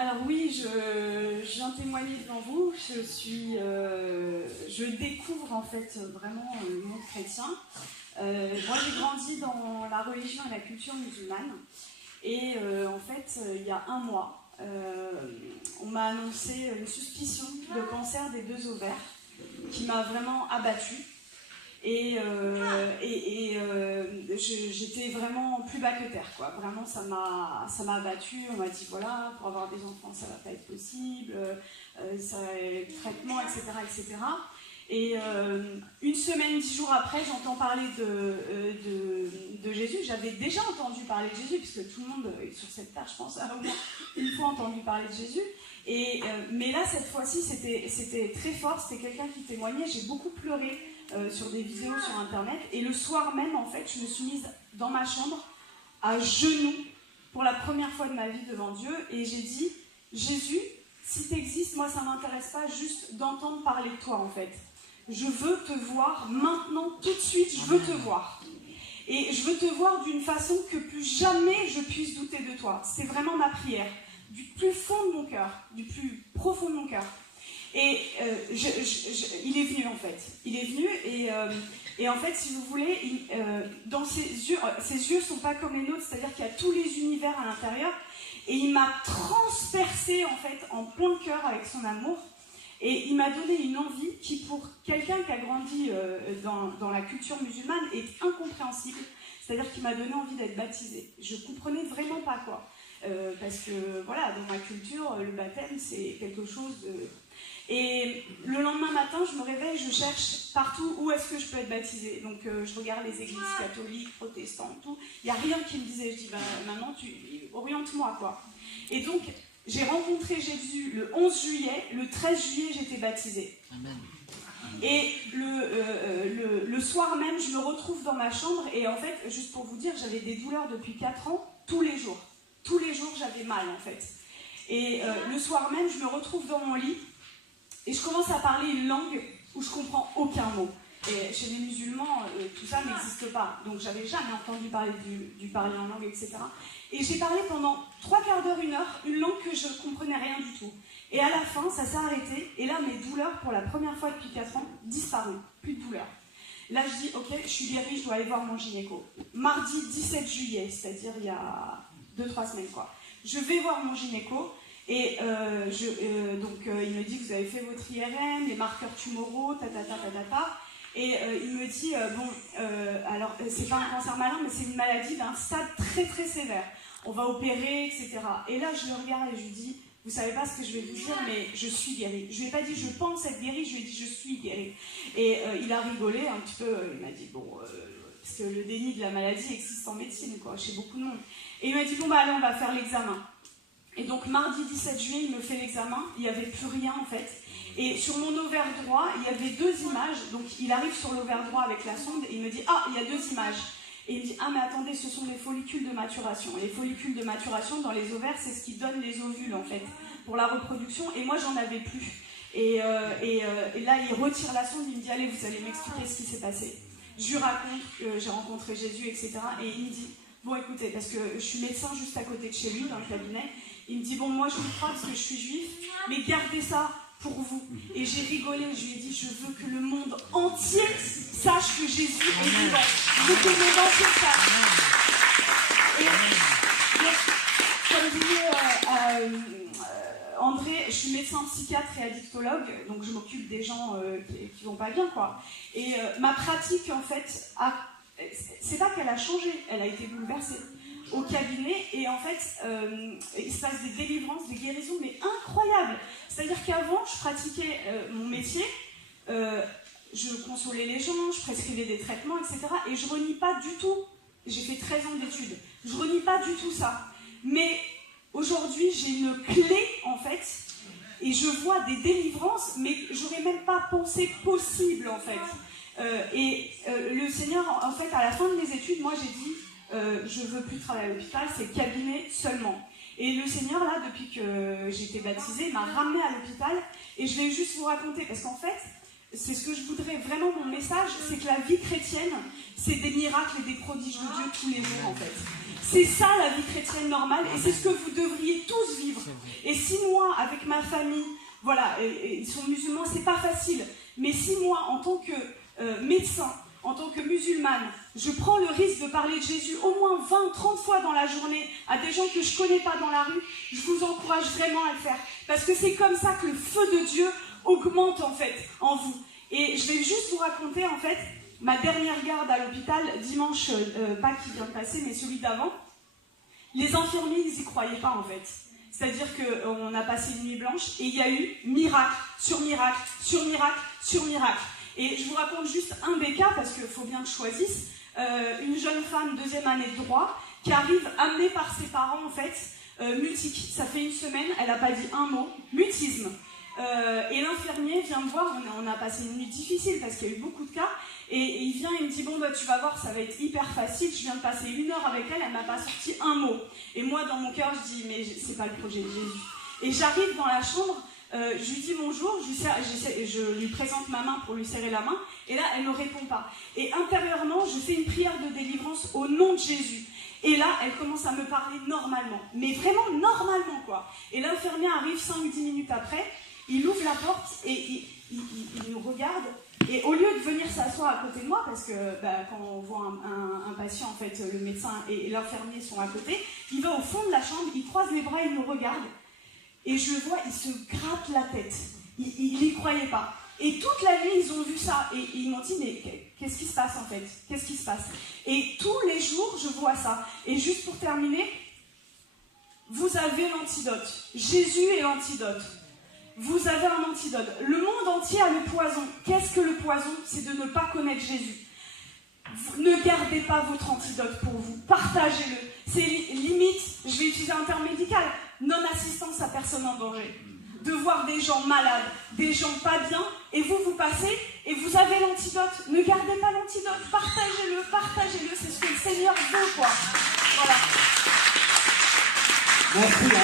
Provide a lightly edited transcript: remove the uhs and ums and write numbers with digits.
Alors oui, je viens témoigner devant vous. Je découvre en fait vraiment le monde chrétien. Moi, j'ai grandi dans la religion et la culture musulmane. Et en fait, il y a un mois, on m'a annoncé une suspicion de cancer des 2 ovaires qui m'a vraiment abattue. Et j'étais vraiment plus bas que terre, quoi. Vraiment, ça m'a abattue. On m'a dit, voilà, pour avoir des enfants, ça va pas être possible, ça va être traitement, etc., etc. Et une semaine, 10 jours après, j'entends parler de Jésus. J'avais déjà entendu parler de Jésus, puisque tout le monde sur cette terre, je pense, a au moins une fois entendu parler de Jésus. Mais là, cette fois-ci, c'était très fort. C'était quelqu'un qui témoignait. J'ai beaucoup pleuré sur des vidéos sur Internet. Et le soir même, en fait, je me suis mise dans ma chambre, à genoux, pour la première fois de ma vie devant Dieu. Et j'ai dit, Jésus, si tu existes, moi, ça ne m'intéresse pas juste d'entendre parler de toi, en fait. Je veux te voir maintenant, tout de suite, je veux te voir. Et je veux te voir d'une façon que plus jamais je puisse douter de toi. C'est vraiment ma prière, du plus fond de mon cœur, du plus profond de mon cœur. Et il est venu, en fait. Il est venu et en fait, si vous voulez, dans ses yeux ne sont pas comme les nôtres, c'est-à-dire qu'il y a tous les univers à l'intérieur. Et il m'a transpercé, en fait, en plein cœur avec son amour. Et il m'a donné une envie qui, pour quelqu'un qui a grandi dans la culture musulmane, est incompréhensible. C'est-à-dire qu'il m'a donné envie d'être baptisée. Je ne comprenais vraiment pas quoi. Parce que, voilà, dans ma culture, le baptême, c'est quelque chose de... Et le lendemain matin, je me réveille, je cherche partout où est-ce que je peux être baptisée. Donc, je regarde les églises catholiques, protestantes, tout. Il n'y a rien qui me disait. Je dis, maintenant, oriente-moi, quoi. Et donc... j'ai rencontré Jésus le 11 juillet, le 13 juillet, j'étais baptisée. Amen. Et le soir même, je me retrouve dans ma chambre et en fait, juste pour vous dire, j'avais des douleurs depuis 4 ans, tous les jours. Tous les jours, j'avais mal en fait. Et le soir même, je me retrouve dans mon lit et je commence à parler une langue où je comprends aucun mot. Et chez les musulmans, tout ça n'existe pas. Donc, j'avais jamais entendu parler du parler en langue, etc. Et j'ai parlé pendant 3/4 d'heure, 1 heure, une langue que je ne comprenais rien du tout. Et à la fin, ça s'est arrêté. Et là, mes douleurs, pour la première fois depuis 4 ans, disparues. Plus de douleurs. Là, je dis, ok, je suis guérie, je dois aller voir mon gynéco. Mardi 17 juillet, c'est-à-dire il y a 2-3 semaines, quoi. Je vais voir mon gynéco. Et donc, il me dit que vous avez fait votre IRM, les marqueurs tumoraux, Et il me dit, alors c'est pas un cancer malin, mais c'est une maladie d'un stade très très sévère. On va opérer, etc. Et là, je le regarde et je lui dis, vous savez pas ce que je vais vous dire, mais je suis guérie. Je lui ai pas dit, je pense être guérie, je lui ai dit, je suis guérie. Et il a rigolé un petit peu, il m'a dit, parce que le déni de la maladie existe en médecine, quoi, chez beaucoup de monde. Et il m'a dit, allez, on va faire l'examen. Et donc, mardi 17 juillet, il me fait l'examen, il n'y avait plus rien en fait. Et sur mon ovaire droit, il y avait 2 images. Donc, il arrive sur l'ovaire droit avec la sonde et il me dit, ah, il y a 2 images. Et il me dit, ah, mais attendez, ce sont les follicules de maturation. Et les follicules de maturation dans les ovaires, c'est ce qui donne les ovules, en fait, pour la reproduction. Et moi, j'en avais plus. Et là, il retire la sonde, il me dit, allez, vous allez m'expliquer ce qui s'est passé. Je lui raconte que j'ai rencontré Jésus, etc. Et il me dit, bon, écoutez, parce que je suis médecin juste à côté de chez lui, dans le cabinet. Il me dit, bon, moi, je vous crois parce que je suis juif, mais gardez ça pour vous. Et j'ai rigolé, je lui ai dit, je veux que le monde entier sache que Jésus est vivant. Je veux que le monde entier sache. Et comme disait André, je suis médecin psychiatre et addictologue, donc je m'occupe des gens qui vont pas bien, quoi. Et ma pratique, en fait, c'est pas qu'elle a changé, elle a été bouleversée. Au cabinet, et en fait, il se passe des délivrances, des guérisons, mais incroyables. C'est-à-dire qu'avant, je pratiquais mon métier, je consolais les gens, je prescrivais des traitements, etc. Et je renie pas du tout, j'ai fait 13 ans d'études, je renie pas du tout ça. Mais aujourd'hui, j'ai une clé, en fait, et je vois des délivrances, mais j'aurais même pas pensé possible, en fait. Le Seigneur, en fait, à la fin de mes études, moi, j'ai dit, je veux plus travailler à l'hôpital, c'est cabinet seulement. Et le Seigneur, là, depuis que j'ai été baptisée, m'a ramenée à l'hôpital. Et je vais juste vous raconter, parce qu'en fait, c'est ce que je voudrais vraiment, mon message, c'est que la vie chrétienne, c'est des miracles et des prodiges de Dieu tous les jours, en fait. C'est ça la vie chrétienne normale et c'est ce que vous devriez tous vivre. Et si moi, avec ma famille, voilà, ils sont musulmans, c'est pas facile, mais si moi, en tant que médecin, en tant que musulmane, je prends le risque de parler de Jésus au moins 20, 30 fois dans la journée à des gens que je connais pas dans la rue, je vous encourage vraiment à le faire. Parce que c'est comme ça que le feu de Dieu augmente en fait en vous. Et je vais juste vous raconter en fait ma dernière garde à l'hôpital, dimanche, pas qui vient de passer, mais celui d'avant. Les infirmiers, ils n'y croyaient pas en fait. C'est-à-dire qu'on a passé une nuit blanche et il y a eu miracle sur miracle, sur miracle, sur miracle. Et je vous raconte juste un des cas, parce qu'il faut bien que je choisisse. Une jeune femme, 2e année de droit, qui arrive amenée par ses parents, en fait, mutique. Ça fait une semaine, elle n'a pas dit un mot, mutisme. Et l'infirmier vient me voir, on a passé une nuit difficile, parce qu'il y a eu beaucoup de cas, et il vient, il me dit, bon, bah, tu vas voir, ça va être hyper facile, je viens de passer 1 heure avec elle, elle m'a pas sorti un mot. Et moi, dans mon cœur, je dis, mais c'est pas le projet de Jésus. Et j'arrive dans la chambre, je lui dis bonjour, je lui présente ma main pour lui serrer la main, et là, elle ne répond pas. Et intérieurement, je fais une prière de délivrance au nom de Jésus. Et là, elle commence à me parler normalement, mais vraiment normalement, quoi. Et l'infirmier arrive 5-10 minutes après, il ouvre la porte et il nous regarde, et au lieu de venir s'asseoir à côté de moi, parce que quand on voit un patient, en fait, le médecin et l'infirmier sont à côté, il va au fond de la chambre, il croise les bras, il nous regarde. Et je le vois, il se gratte la tête. Il n'y croyait pas. Et toute la nuit, ils ont vu ça. Et ils m'ont dit, mais qu'est-ce qui se passe en fait? Qu'est-ce qui se passe? Et tous les jours, je vois ça. Et juste pour terminer, vous avez l'antidote. Jésus est l'antidote. Vous avez un antidote. Le monde entier a le poison. Qu'est-ce que le poison? C'est de ne pas connaître Jésus. Ne gardez pas votre antidote pour vous. Partagez-le. C'est limite, je vais utiliser un terme médical, non-assistance à personne en danger. De voir des gens malades, des gens pas bien, et vous passez, et vous avez l'antidote. Ne gardez pas l'antidote, partagez-le, c'est ce que le Seigneur veut, quoi. Voilà. Merci.